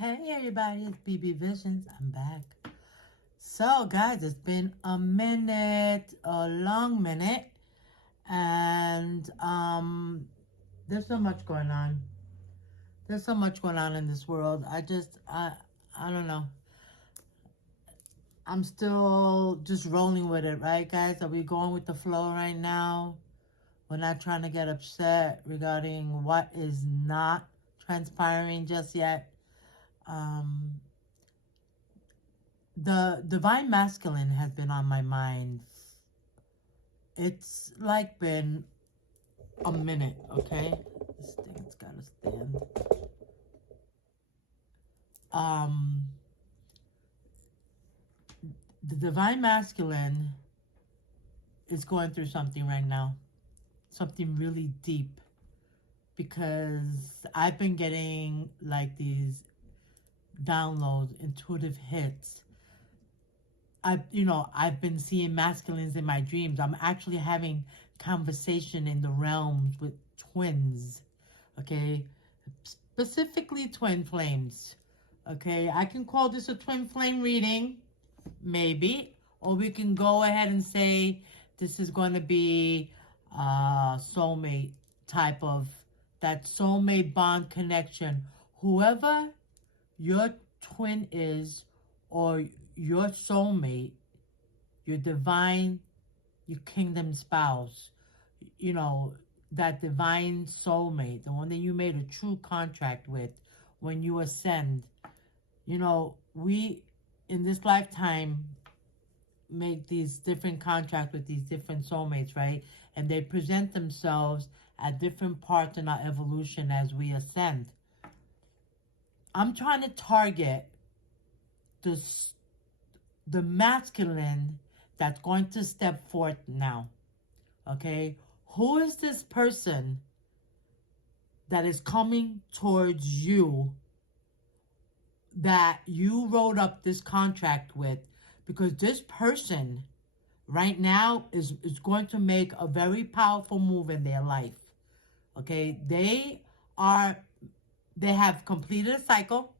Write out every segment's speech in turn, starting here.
Hey everybody, it's BB Visions. I'm back. So guys, it's been a minute, a long minute, and there's so much going on. There's so much going on in this world. I don't know. I'm still just rolling with it, right, guys? Are we going with the flow right now? We're not trying to get upset regarding what is not transpiring just yet. The divine masculine has been on my mind. It's like been a minute, okay? This thing's gotta stand. The divine masculine is going through something right now. Something really deep. Because I've been getting like these downloads, intuitive hits. I've been seeing masculines in my dreams. I'm actually having conversation in the realms with twins, okay? Specifically twin flames, okay? I can call this a twin flame reading, maybe. Or we can go ahead and say this is going to be a soulmate type of, that soulmate bond connection. Whoever your twin is, or your soulmate, your divine, your kingdom spouse, that divine soulmate, the one that you made a true contract with when you ascend. We in this lifetime make these different contracts with these different soulmates, right? And they present themselves at different parts in our evolution as we ascend. I'm trying to target the masculine that's going to step forth now. Okay? Who is this person that is coming towards you that you wrote up this contract with? Because this person right now is going to make a very powerful move in their life. Okay? They have completed a cycle.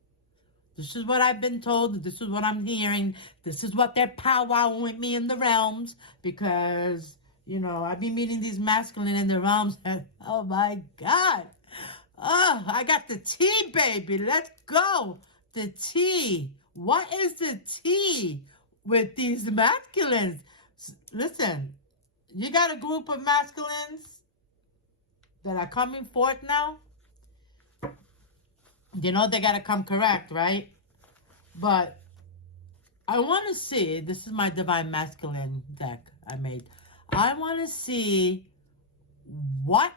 This is what I've been told. This is what I'm hearing. This is what they're powwowing with me in the realms. Because, I've been meeting these masculine in the realms. And, oh, my God. Oh, I got the tea, baby. Let's go. The tea. What is the tea with these masculines? Listen, you got a group of masculines that are coming forth now. They got to come correct, right? But I want to see, this is my divine masculine deck I made. I want to see what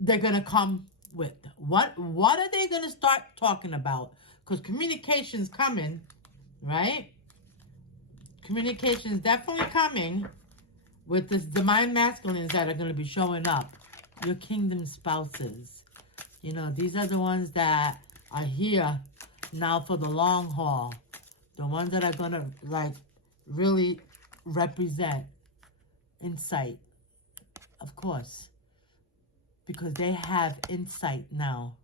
they're going to come with. What are they going to start talking about? Because communication's coming, right? Communication is definitely coming with this divine masculines that are going to be showing up. Your kingdom spouses. These are the ones that are here now for the long haul. The ones that are going to, really represent insight. Of course. Because they have insight now.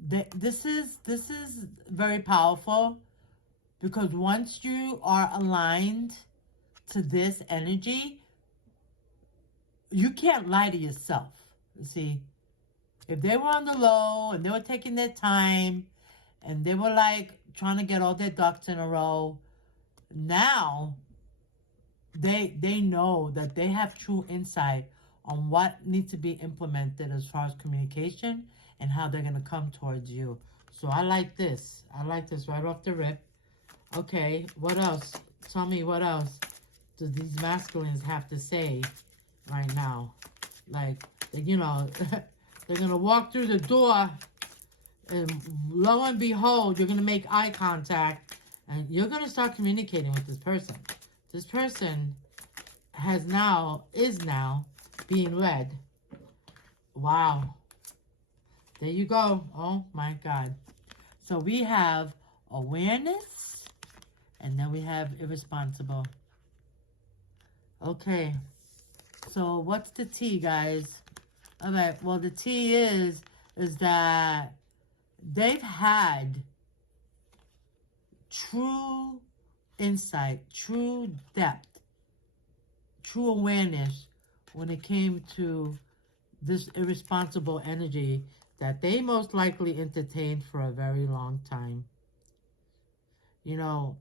This is very powerful. Because once you are aligned to this energy, you can't lie to yourself. You see? If they were on the low and they were taking their time and they were trying to get all their ducks in a row, now they know that they have true insight on what needs to be implemented as far as communication and how they're going to come towards you. So I like this. I like this right off the rip. Okay, what else? Tell me what else do these masculines have to say right now? They're going to walk through the door and lo and behold, you're going to make eye contact and you're going to start communicating with this person. This person is now being led. Wow. There you go. Oh my God. So we have awareness and then we have irresponsible. Okay. So what's the tea, guys? All right, well, the tea is that they've had true insight, true depth, true awareness when it came to this irresponsible energy that they most likely entertained for a very long time. You know,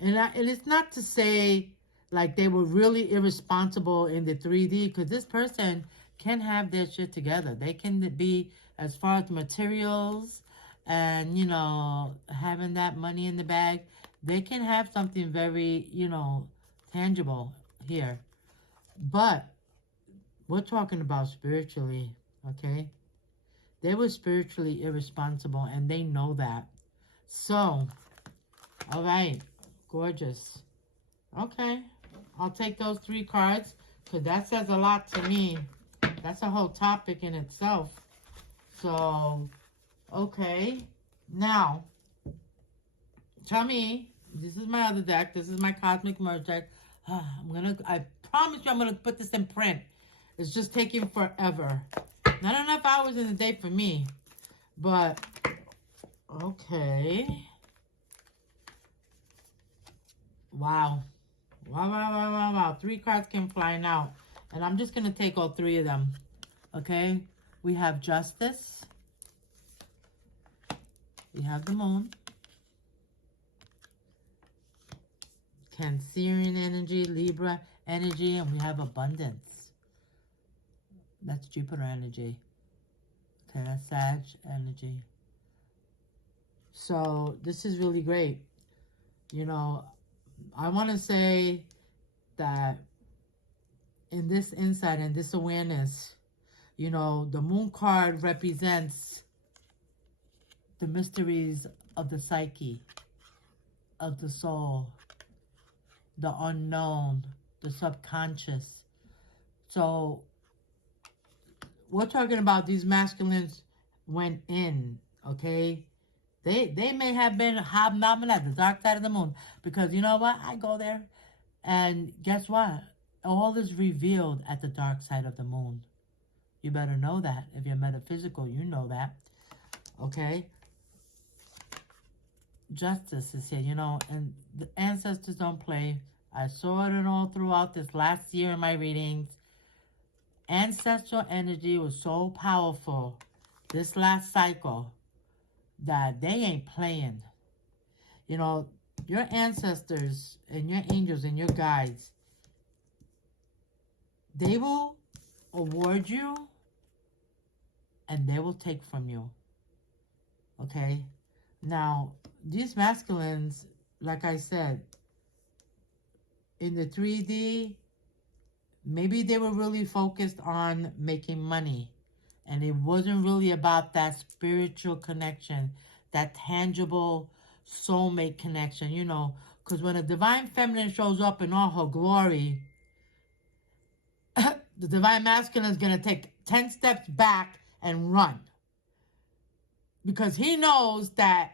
and it's not to say like they were really irresponsible in the 3D, because this person can have their shit together. They can be, as far as materials and, you know, having that money in the bag, they can have something very, you know, tangible here. But we're talking about spiritually, okay? They were spiritually irresponsible, and they know that. So, all right, gorgeous. Okay, I'll take those 3 cards, because that says a lot to me. That's a whole topic in itself. So, okay. Now, tell me, this is my other deck. This is my Cosmic Merge deck. I promise you I'm going to put this in print. It's just taking forever. Not enough hours in the day for me. But, okay. Wow. Wow. 3 cards came flying out. And I'm just going to take all 3 of them. Okay? We have Justice. We have the Moon. Cancerian energy, Libra energy, and we have Abundance. That's Jupiter energy. Okay, that's Sag energy. So, this is really great. You know, I want to say that in this insight and this awareness, you know, the Moon card represents the mysteries of the psyche, of the soul, the unknown, the subconscious. So, we're talking about these masculines went in, okay? They may have been hobnobbing at the dark side of the moon, because you know what? I go there, and guess what? All is revealed at the dark side of the moon. You better know that. If you're metaphysical, you know that. Okay? Justice is here, you know, and the ancestors don't play. I saw it all throughout this last year in my readings. Ancestral energy was so powerful this last cycle that they ain't playing. You know, your ancestors and your angels and your guides, they will award you and they will take from you. Okay? Now, these masculines, like I said, in the 3D, maybe they were really focused on making money. And it wasn't really about that spiritual connection, that tangible soulmate connection, you know. Because when a divine feminine shows up in all her glory, the divine masculine is going to take 10 steps back and run. Because he knows that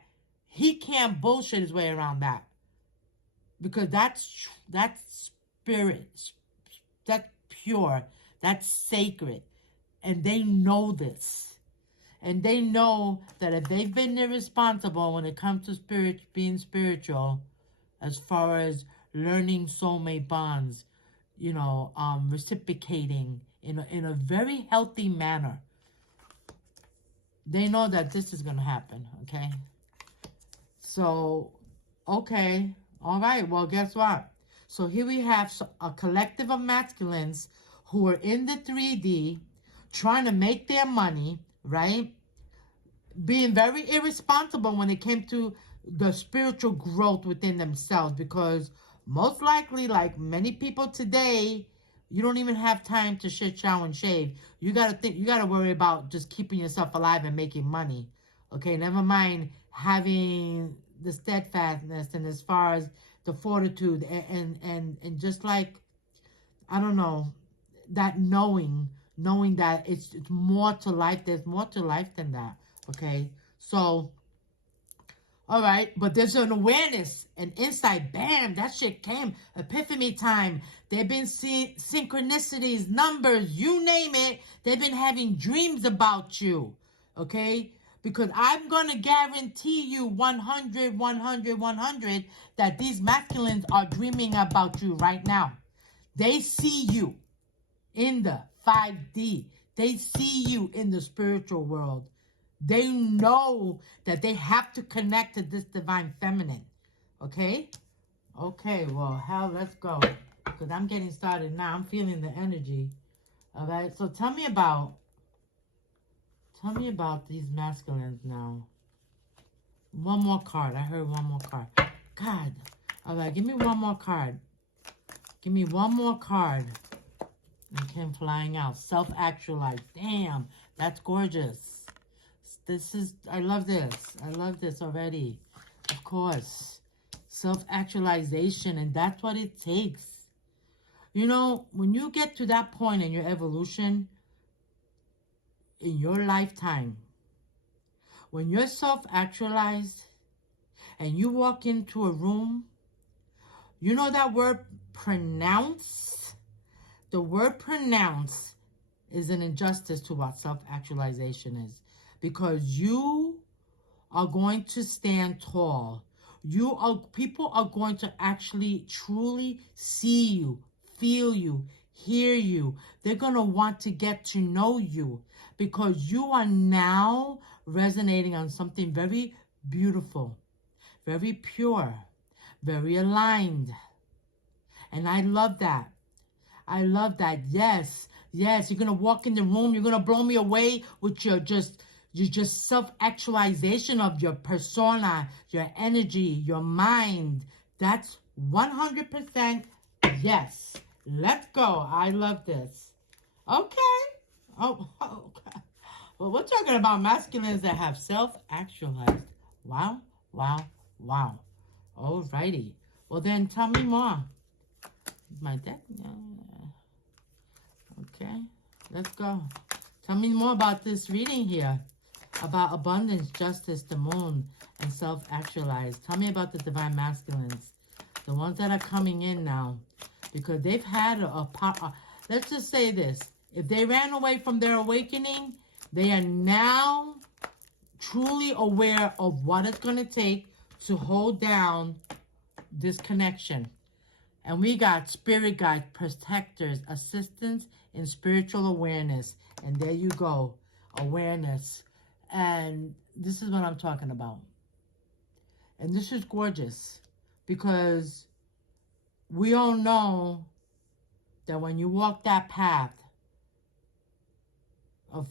he can't bullshit his way around that. Because that's spirit. That's pure. That's sacred. And they know this. And they know that if they've been irresponsible when it comes to being spiritual, as far as learning soulmate bonds, you know, reciprocating in a very healthy manner, they know that this is going to happen, okay? So, okay. All right. Well, guess what? So here we have a collective of masculines who are in the 3D, trying to make their money, right? Being very irresponsible when it came to the spiritual growth within themselves, because most likely, like many people today, you don't even have time to shit, shower, and shave. You gotta worry about just keeping yourself alive and making money. Okay, never mind having the steadfastness and as far as the fortitude and just like, I don't know, that knowing that it's more to life. There's more to life than that. Okay, so, all right, but there's an awareness, an insight. Bam, that shit came. Epiphany time. They've been seeing synchronicities, numbers, you name it. They've been having dreams about you. Okay, Because I'm going to guarantee you 100, 100, 100 that these masculines are dreaming about you right now. They see you in the 5D. They see you in the spiritual world. They know that they have to connect to this divine feminine. Okay? Okay, well, hell, let's go. Because I'm getting started now. I'm feeling the energy. All right? So tell me about these masculines now. One more card. I heard one more card. God. All right, give me one more card. Give me one more card. Okay, I'm flying out. Self-actualized. Damn, that's gorgeous. I love this. I love this already. Of course. Self-actualization, and that's what it takes. You know, when you get to that point in your evolution, in your lifetime, when you're self-actualized and you walk into a room, you know that word pronounce? The word pronounce is an injustice to what self-actualization is. Because you are going to stand tall. People are going to actually truly see you, feel you, hear you. They're going to want to get to know you because you are now resonating on something very beautiful, very pure, very aligned. And I love that. I love that. Yes, yes, you're going to walk in the room. You're going to blow me away with your just self-actualization of your persona, your energy, your mind. That's 100% yes. Let's go. I love this. Okay. Oh, okay. Well, we're talking about masculines that have self-actualized. Wow, wow, wow. Alrighty. Well, then tell me more. My deck? Okay. Let's go. Tell me more about this reading here. About abundance, justice, the moon, and self-actualized. Tell me about the divine masculines. The ones that are coming in now. Because they've had let's just say this. If they ran away from their awakening, they are now truly aware of what it's going to take to hold down this connection. And we got spirit guides, protectors, assistants in spiritual awareness. And there you go. Awareness. And this is what I'm talking about. And this is gorgeous. Because we all know that when you walk that path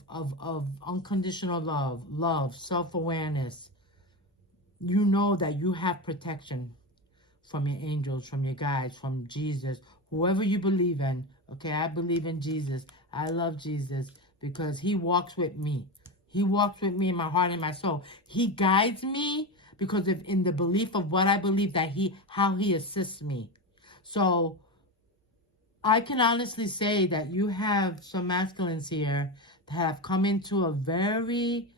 of unconditional love, self-awareness, you know that you have protection from your angels, from your guides, from Jesus, whoever you believe in. Okay, I believe in Jesus. I love Jesus because he walks with me. He walks with me in my heart and my soul. He guides me because in the belief of what I believe that how he assists me. So I can honestly say that you have some masculines here that have come into a very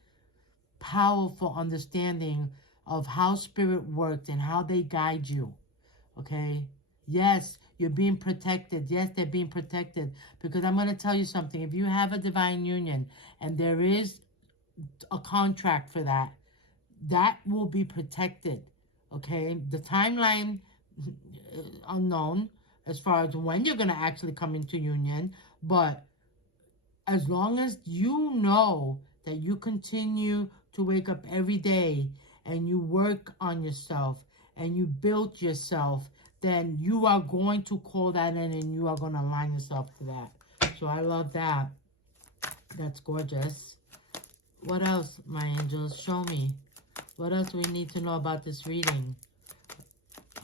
powerful understanding of how spirit works and how they guide you. Okay? Yes, you're being protected. Yes, they're being protected. Because I'm going to tell you something. If you have a divine union and there is a contract for that, that will be protected. Okay? The timeline unknown as far as when you're going to actually come into union. But as long as you know that you continue to wake up every day and you work on yourself and you build yourself, then you are going to call that in and you are going to align yourself to that. So I love that. That's gorgeous. What else, my angels? Show me. What else do we need to know about this reading?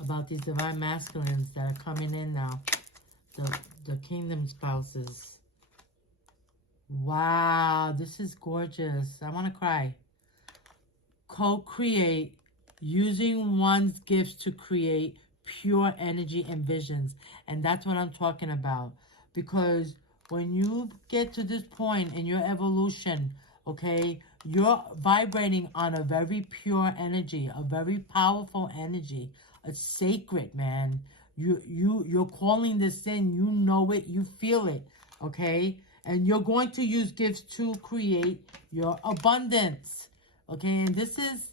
About these divine masculines that are coming in now. The kingdom spouses. Wow, this is gorgeous. I want to cry. Co-create, using one's gifts to create pure energy and visions. And that's what I'm talking about. Because when you get to this point in your evolution, okay, you're vibrating on a very pure energy, a very powerful energy. It's sacred, man. You're calling this in. You know it. You feel it, okay? And you're going to use gifts to create your abundance, Okay, and this is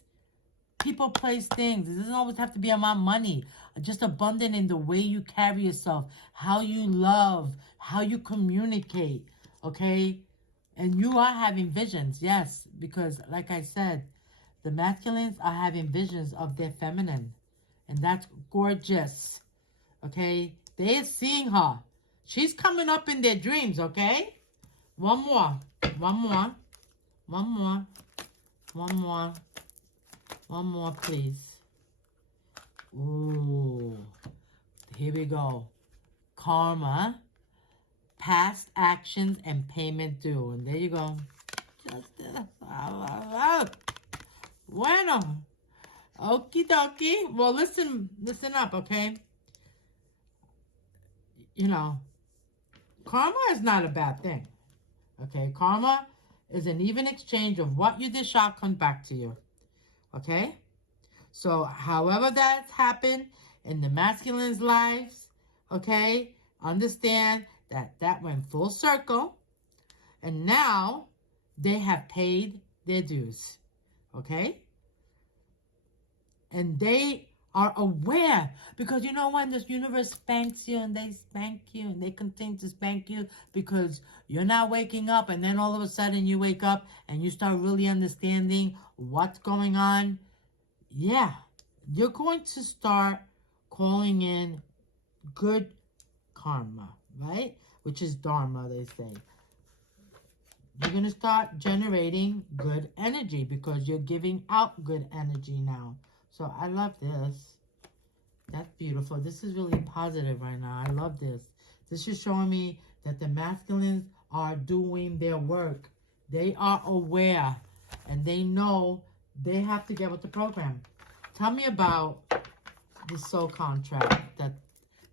people, place, things. It doesn't always have to be about money. Just abundant in the way you carry yourself, how you love, how you communicate. Okay, and you are having visions, yes, because like I said, the masculines are having visions of their feminine, and that's gorgeous. Okay, they're seeing her. She's coming up in their dreams. Okay, one more, one more, one more, one more, one more, please. Ooh, here we go. Karma, past actions, and payment due. And there you go. Just bueno. Okie dokie. Well, listen up, okay? You know, karma is not a bad thing. Okay, karma is an even exchange of what you did shall come back to you. Okay? So, however that's happened in the masculine's lives, okay, understand that that went full circle, and now they have paid their dues, okay? And they are aware, because you know when this universe spanks you and they spank you and they continue to spank you because you're not waking up, and then all of a sudden you wake up and you start really understanding what's going on. Yeah, you're going to start calling in good karma, right? Which is dharma, they say. You're going to start generating good energy because you're giving out good energy now. So I love this. That's beautiful. This is really positive right now. I love this. This is showing me that the masculines are doing their work. They are aware and they know they have to get with the program. Tell me about the soul contract that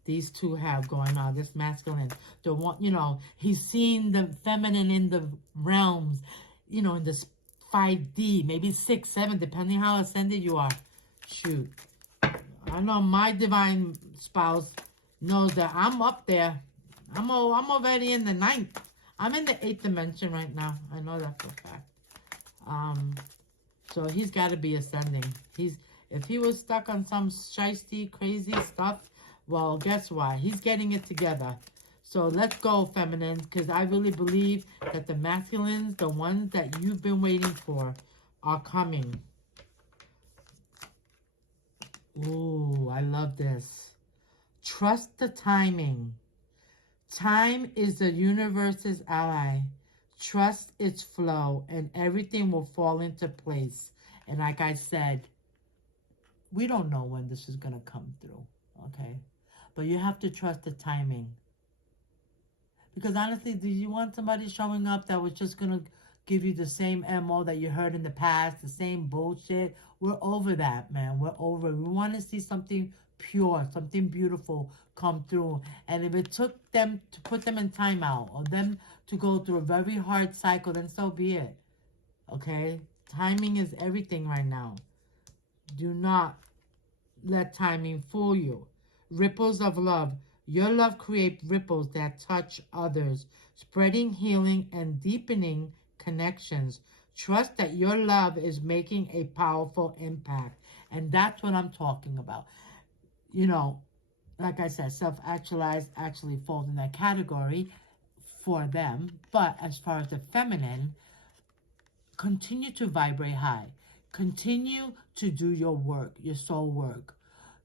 these two have going on. This masculine, the one, you know, he's seeing the feminine in the realms, you know, in this 5D, maybe 6, 7, depending how ascended you are. Shoot. I know my divine spouse knows that I'm up there. I'm already in the 9th. I'm in the 8th dimension right now. I know that for a fact. So he's got to be ascending. If he was stuck on some shiesty, crazy stuff, well, guess what? He's getting it together. So let's go, feminines, because I really believe that the masculines, the ones that you've been waiting for, are coming. Ooh, I love this. Trust the timing. Time is the universe's ally. Trust its flow, and everything will fall into place. And like I said, we don't know when this is going to come through, okay? But you have to trust the timing. Because honestly, do you want somebody showing up that was just going to give you the same MO that you heard in the past, the same bullshit? We're over that, man. We're over it. We want to see something pure, something beautiful come through. And if it took them to put them in timeout or them to go through a very hard cycle, then so be it. Okay? Timing is everything right now. Do not let timing fool you. Ripples of love. Your love creates ripples that touch others, spreading healing and deepening connections. Trust that your love is making a powerful impact. And that's what I'm talking about. You know, like I said, self-actualized actually falls in that category for them. But as far as the feminine, continue to vibrate high. Continue to do your work, your soul work.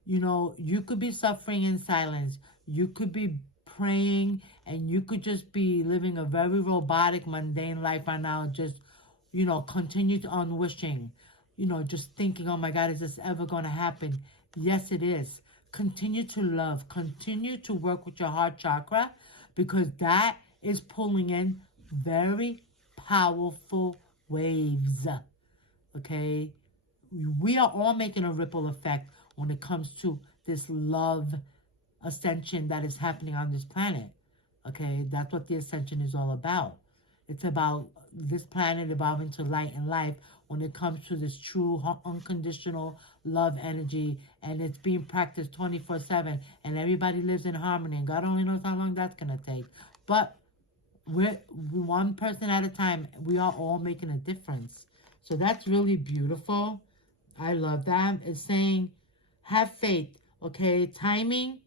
You know, you could be suffering in silence. You could be praying, and you could just be living a very robotic, mundane life right now. Just, you know, continue on wishing. You know, just thinking, oh my God, is this ever going to happen? Yes, it is. Continue to love. Continue to work with your heart chakra, because that is pulling in very powerful waves. Okay? We are all making a ripple effect when it comes to this love ascension that is happening on this planet. Okay? That's what the ascension is all about. It's about this planet evolving to light and life when it comes to this true unconditional love energy, and it's being practiced 24/7, and everybody lives in harmony, and God only knows how long that's going to take. But we're one person at a time. We are all making a difference. So that's really beautiful. I love that. It's saying, have faith, okay? Timing,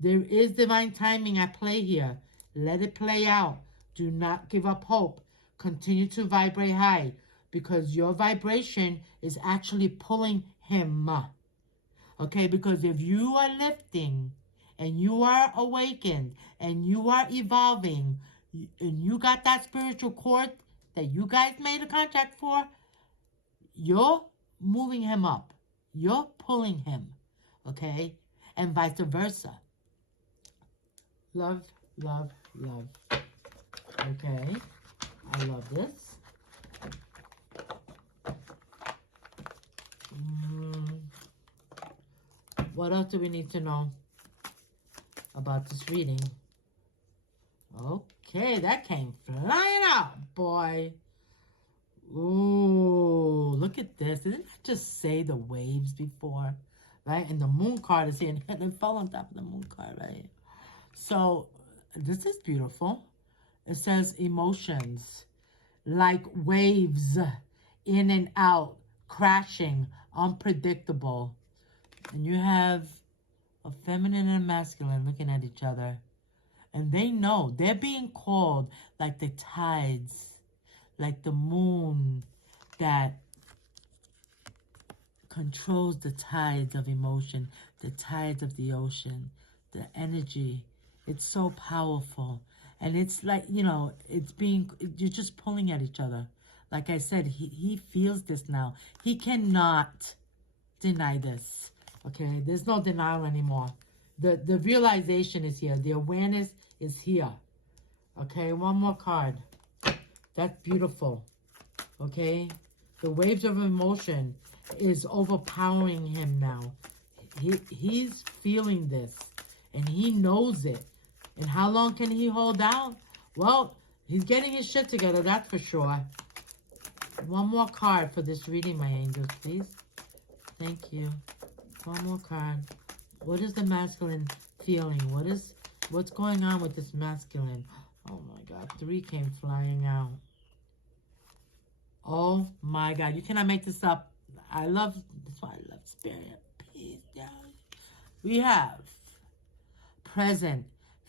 there is divine timing at play here. Let it play out. Do not give up hope. Continue to vibrate high because your vibration is actually pulling him. Okay, because if you are lifting and you are awakened and you are evolving and you got that spiritual cord that you guys made a contract for, you're moving him up. You're pulling him. Okay? And vice versa. Love, love, love. Okay? I love this. What else do we need to know about this reading? Okay, that came flying out, boy. Ooh, look at this. Didn't I just say the waves before? Right? And the moon card is here and it fell on top of the moon card, right? So, this is beautiful. It says emotions like waves in and out, crashing, unpredictable. And you have a feminine and a masculine looking at each other. And they know they're being called like the tides, like the moon that controls the tides of emotion, the tides of the ocean, the energy. It's so powerful. And it's like, you know, you're just pulling at each other. Like I said, he feels this now. He cannot deny this. Okay, there's no denial anymore. The realization is here. The awareness is here. Okay, one more card. That's beautiful. Okay, the waves of emotion is overpowering him now. He's feeling this, and he knows it. And how long can he hold out? Well, he's getting his shit together, that's for sure. One more card for this reading, my angels, please. Thank you. One more card. What is the masculine feeling? What's going on with this masculine? Oh my God, 3 came flying out. Oh my God, you cannot make this up. That's why I love spirit. Peace, yeah. We have present,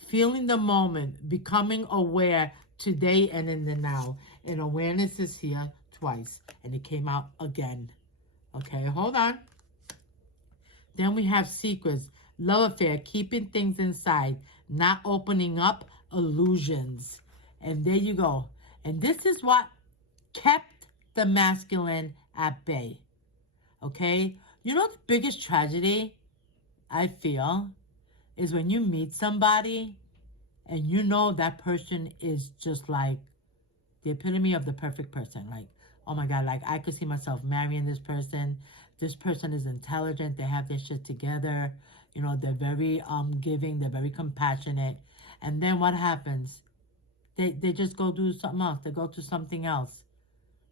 feeling the moment, becoming aware today and in the now. And awareness is here twice, and it came out again. Okay, hold on. Then we have secrets, love affair, keeping things inside, not opening up, illusions. And there you go. And this is what kept the masculine at bay. Okay? You know the biggest tragedy I feel is when you meet somebody and you know that person is just like the epitome of the perfect person. Like, oh my God, like I could see myself marrying this person. This person is intelligent. They have their shit together. You know, they're very giving. They're very compassionate. And then what happens? They just go do something else. They go to something else.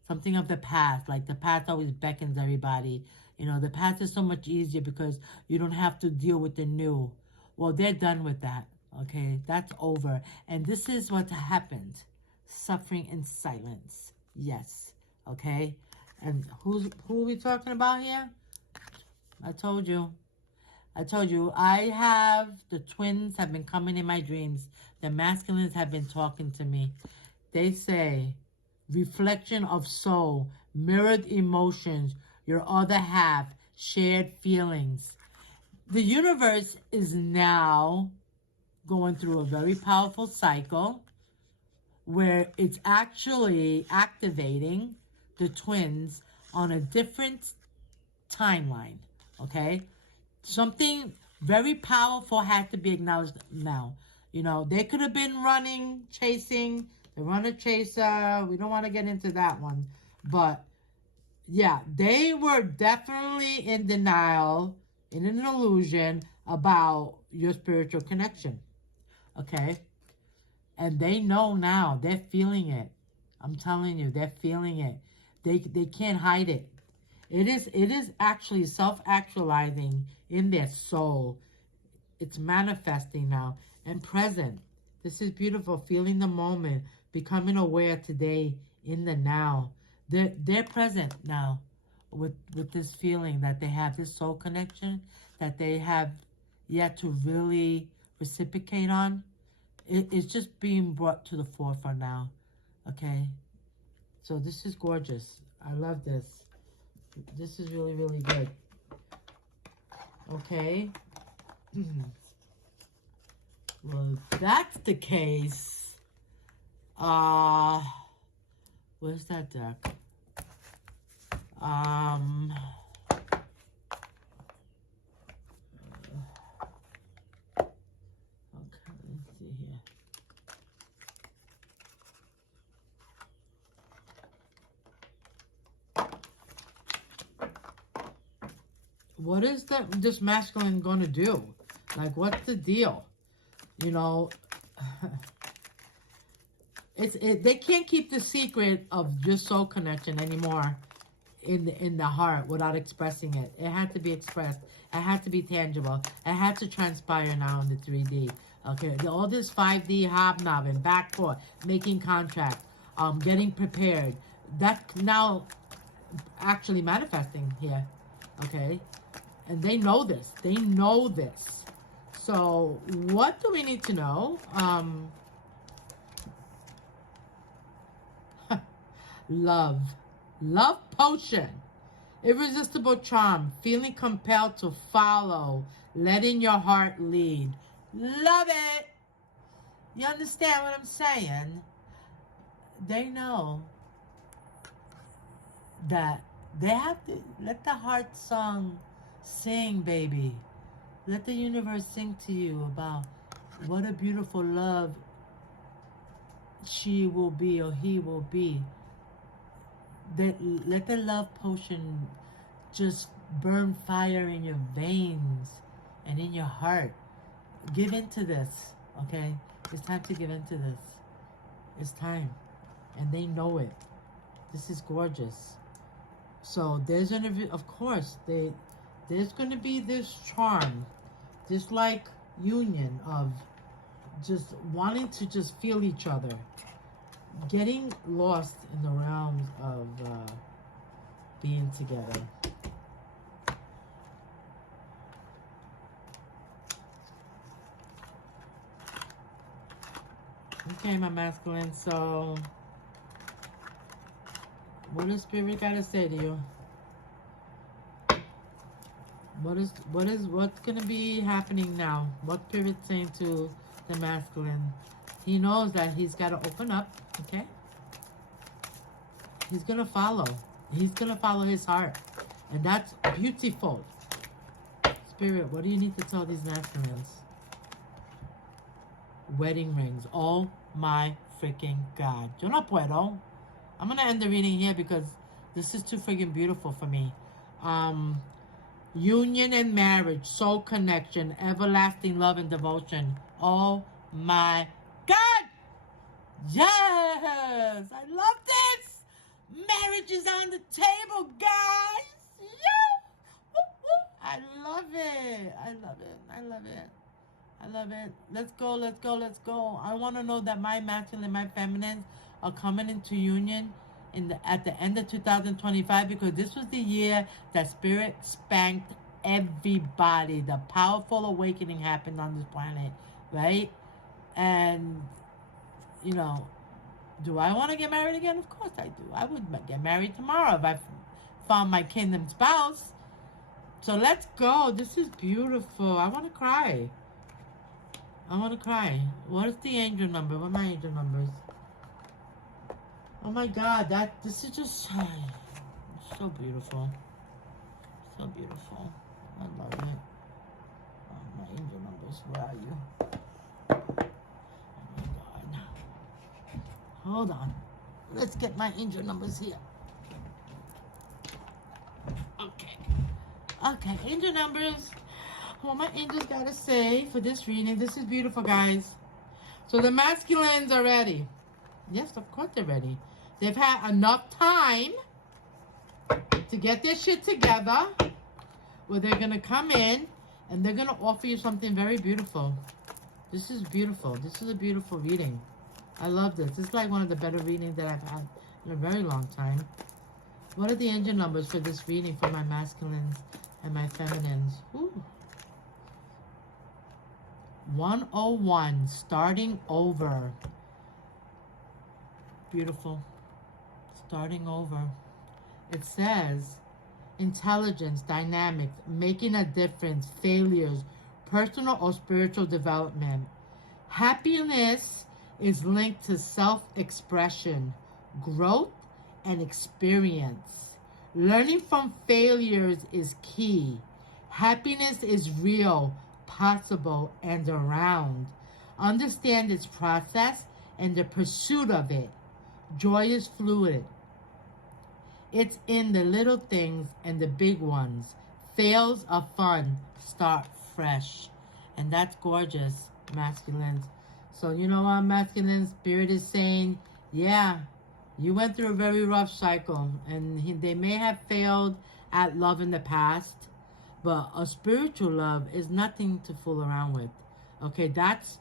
Something of the past. Like the past always beckons everybody. You know, the past is so much easier because you don't have to deal with the new. Well, they're done with that. Okay, that's over. And this is what happened. Suffering in silence. Yes. Okay. And who are we talking about here? I told you. The twins have been coming in my dreams. The masculines have been talking to me. They say, reflection of soul, mirrored emotions, your other half, shared feelings. The universe is now going through a very powerful cycle where it's actually activating the twins on a different timeline, okay? Something very powerful had to be acknowledged now. You know, they could have been running, chasing, the runner chaser. We don't want to get into that one. But, yeah, they were definitely in denial, in an illusion about your spiritual connection, okay? And they know now. They're feeling it. I'm telling you, they're feeling it. They can't hide it. It is actually self-actualizing in their soul. It's manifesting now and present. This is beautiful. Feeling the moment, becoming aware today in the now. They're present now with this feeling that they have this soul connection that they have yet to really reciprocate on. It's just being brought to the forefront now. Okay, so this is gorgeous. I love this. This is really, really good. Okay. Well, if that's the case, where's that deck? Okay, let's see here. What is this masculine gonna do? Like, what's the deal? You know, they can't keep the secret of your soul connection anymore in the heart without expressing it. It had to be expressed. It had to be tangible. It had to transpire now in the 3D. Okay, all this 5D hobnobbing, back forth, making contract, getting prepared. That now actually manifesting here. Okay, and they know this. They know this. So what do we need to know? Love. Love potion. Irresistible charm. Feeling compelled to follow. Letting your heart lead. Love it. You understand what I'm saying? They know that they have to let the heart song sing, baby. Let the universe sing to you about what a beautiful love she will be or he will be. Let the love potion just burn fire in your veins and in your heart. Give into this, okay? It's time to give into this. It's time. And they know it. This is gorgeous. So there's gonna be, of course, there's gonna be this charm, this like union of just wanting to just feel each other, getting lost in the realms of being together. Okay, my masculine, so what does Spirit gotta say to you? What's gonna be happening now? What Spirit's saying to the masculine? He knows that he's gotta open up, okay? He's gonna follow. He's gonna follow his heart. And that's beautiful. Spirit, what do you need to tell these masculines? Wedding rings. Oh my freaking God. Yo no puedo. I'm gonna end the reading here because this is too freaking beautiful for me. Union and marriage, soul connection, everlasting love and devotion. Oh my God! Yes! I love this! Marriage is on the table, guys! Yeah! Woo, woo. I love it! I love it! I love it! I love it. Let's go, let's go, let's go. I want to know that my masculine and my feminines are coming into union at the end of 2025 because this was the year that Spirit spanked everybody. The powerful awakening happened on this planet, right? And, you know, do I want to get married again? Of course I do. I would get married tomorrow if I found my kingdom spouse. So let's go. This is beautiful. I want to cry. I want to cry. What is the angel number? What are my angel numbers? Oh my God, this is just so beautiful. So beautiful. I love it. Oh, my angel numbers, where are you? Oh my God. Hold on. Let's get my angel numbers here. Okay. Okay, angel numbers. What my angels gotta say for this reading. This is beautiful, guys. So the masculines are ready. Yes, of course they're ready. They've had enough time to get their shit together where they're going to come in and they're going to offer you something very beautiful. This is beautiful. This is a beautiful reading. I love this. This is like one of the better readings that I've had in a very long time. What are the angel numbers for this reading for my masculines and my feminines? Ooh. 101, starting over. Beautiful. Starting over. It says, intelligence, dynamics, making a difference, failures, personal or spiritual development. Happiness is linked to self-expression, growth, and experience. Learning from failures is key. Happiness is real, possible, and around. Understand its process and the pursuit of it. Joy is fluid. It's in the little things and the big ones. Fails are fun. Start fresh. And that's gorgeous, masculines. So you know what, masculine spirit is saying, yeah, you went through a very rough cycle, and they may have failed at love in the past, but a spiritual love is nothing to fool around with. Okay, that's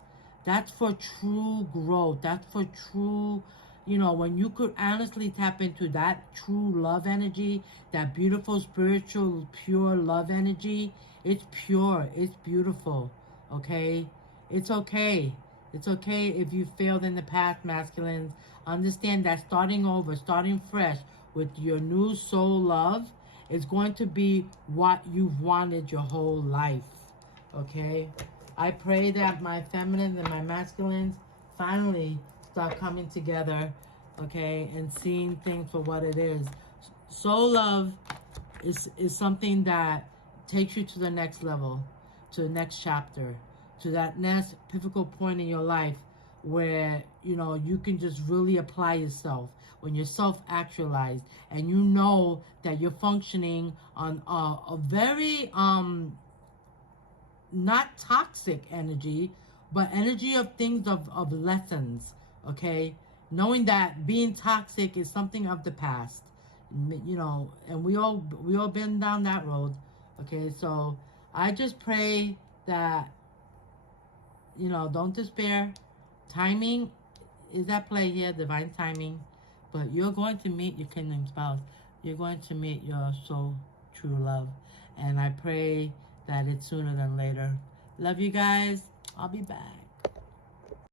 for true growth. That's for true, when you could honestly tap into that true love energy, that beautiful spiritual pure love energy. It's pure, it's beautiful. Okay, it's okay. It's okay if you failed in the past, masculines. Understand that starting over, starting fresh with your new soul love is going to be what you've wanted your whole life. Okay? I pray that my feminines and my masculines finally start coming together, okay, and seeing things for what it is. Soul love is something that takes you to the next level, to the next chapter, to that next pivotal point in your life where you can just really apply yourself, when you're self-actualized and you know that you're functioning on a very not toxic energy, but energy of things of lessons. Okay, knowing that being toxic is something of the past, and we all been down that road. Okay, so I just pray that don't despair. Timing is at play here, divine timing. But you're going to meet your kingdom spouse. You're going to meet your soul true love. And I pray that it's sooner than later. Love you guys. I'll be back.